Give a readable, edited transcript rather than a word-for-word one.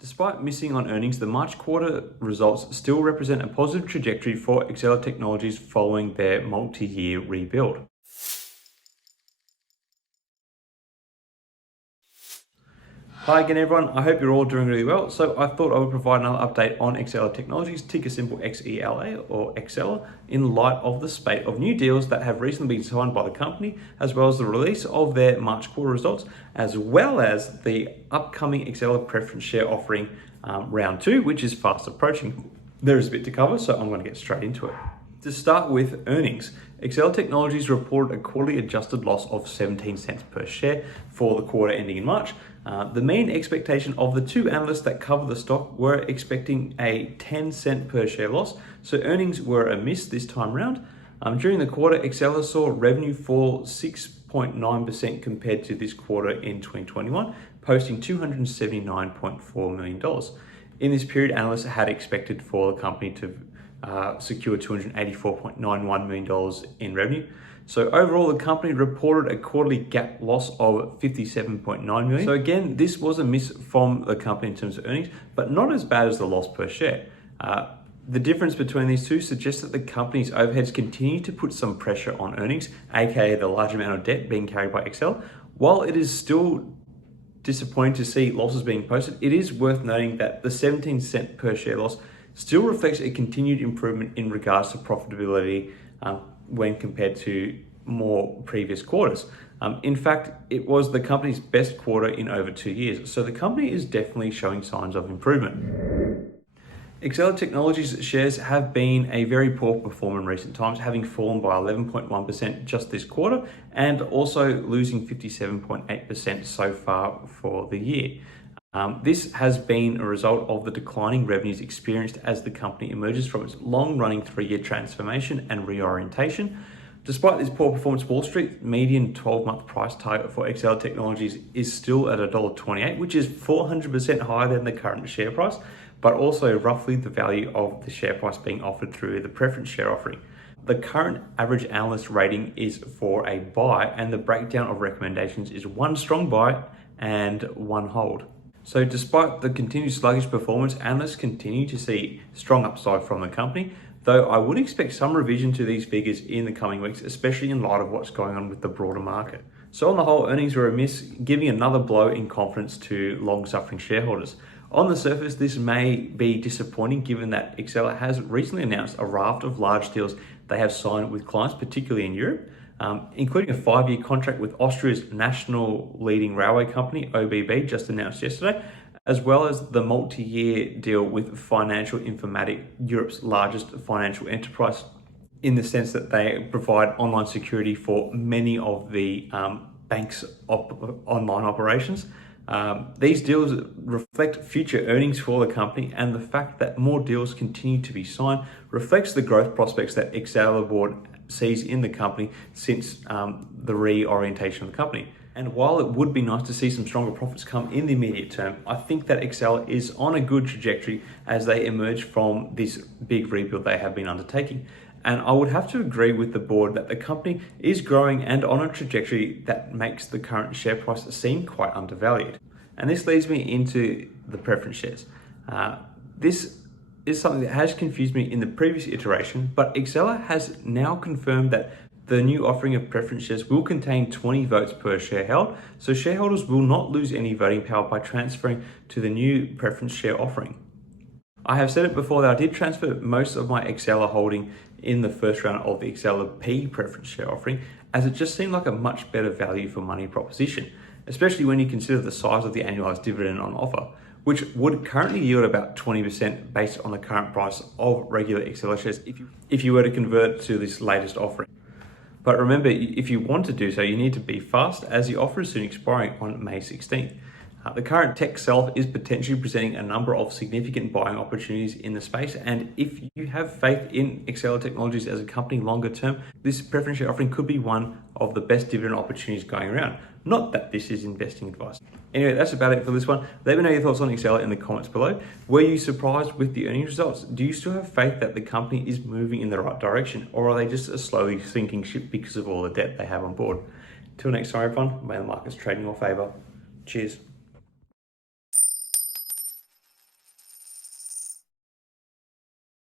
Despite missing on earnings, the March quarter results still represent a positive trajectory for Exela Technologies following their multi-year rebuild. Hi again everyone, I hope you're all doing really well. So I thought I would provide another update on Exela Technologies, ticker symbol XELA or XELA, in light of the spate of new deals that have recently been signed by the company, as well as the release of their March quarter results, as well as the upcoming Exela preference share offering round 2, which is fast approaching. There is a bit to cover, so I'm going to get straight into it. To start with earnings, Exela Technologies reported a quarterly adjusted loss of 17 cents per share for the quarter ending in March. The main expectation of the two analysts that cover the stock were expecting a 10-cent per share loss, so earnings were a miss this time around. During the quarter, Exela saw revenue fall 6.9% compared to this quarter in 2021, posting $279.4 million. In this period, analysts had expected for the company to secure $284.91 million in revenue. So overall, the company reported a quarterly GAAP loss of $57.9 million. So again, this was a miss from the company in terms of earnings, but not as bad as the loss per share. The difference between these two suggests that the company's overheads continue to put some pressure on earnings, aka the large amount of debt being carried by Exela. While it is still disappointing to see losses being posted, it is worth noting that the 17-cent per share loss still reflects a continued improvement in regards to profitability when compared to more previous quarters. In fact, it was the company's best quarter in over 2 years, so the company is definitely showing signs of improvement. Exela Technologies shares have been a very poor performer in recent times, having fallen by 11.1% just this quarter and also losing 57.8% so far for the year. This has been a result of the declining revenues experienced as the company emerges from its long-running 3-year transformation and reorientation. Despite this poor performance, Wall Street median 12-month price target for Exela Technologies is still at $1.28, which is 400% higher than the current share price, but also roughly the value of the share price being offered through the preference share offering. The current average analyst rating is for a buy, and the breakdown of recommendations is 1 strong buy and 1 hold. So despite the continued sluggish performance, analysts continue to see strong upside from the company, though I would expect some revision to these figures in the coming weeks, especially in light of what's going on with the broader market. So on the whole, earnings were a miss, giving another blow in confidence to long-suffering shareholders. On the surface, this may be disappointing given that Exela has recently announced a raft of large deals they have signed with clients, particularly in Europe, including a 5-year contract with Austria's national leading railway company, OBB, just announced yesterday, as well as the multi-year deal with Financial Informatic, Europe's largest financial enterprise, in the sense that they provide online security for many of the banks' online operations. These deals reflect future earnings for the company, and the fact that more deals continue to be signed reflects the growth prospects that Exela board sees in the company since the reorientation of the company. And while it would be nice to see some stronger profits come in the immediate term, I think that Exela is on a good trajectory as they emerge from this big rebuild they have been undertaking. And I would have to agree with the board that the company is growing and on a trajectory that makes the current share price seem quite undervalued. And this leads me into the preference shares. This is something that has confused me in the previous iteration, but Exela has now confirmed that the new offering of preference shares will contain 20 votes per share held, so shareholders will not lose any voting power by transferring to the new preference share offering. I have said it before that I did transfer most of my Exela holding in the first round of the XELAP preference share offering, as it just seemed like a much better value for money proposition, especially when you consider the size of the annualized dividend on offer, which would currently yield about 20% based on the current price of regular Exela shares if you were to convert to this latest offering. But remember, if you want to do so, you need to be fast, as the offer is soon expiring on May 16th. The current tech self is potentially presenting a number of significant buying opportunities in the space, and if you have faith in Exela Technologies as a company longer term, this preference share offering could be one of the best dividend opportunities going around. Not that this is investing advice. Anyway, that's about it for this one. Let me know your thoughts on Exela in the comments below. Were you surprised with the earnings results? Do you still have faith that the company is moving in the right direction, or are they just a slowly sinking ship because of all the debt they have on board? Till next time, everyone, may the markets trade in your favor. Cheers.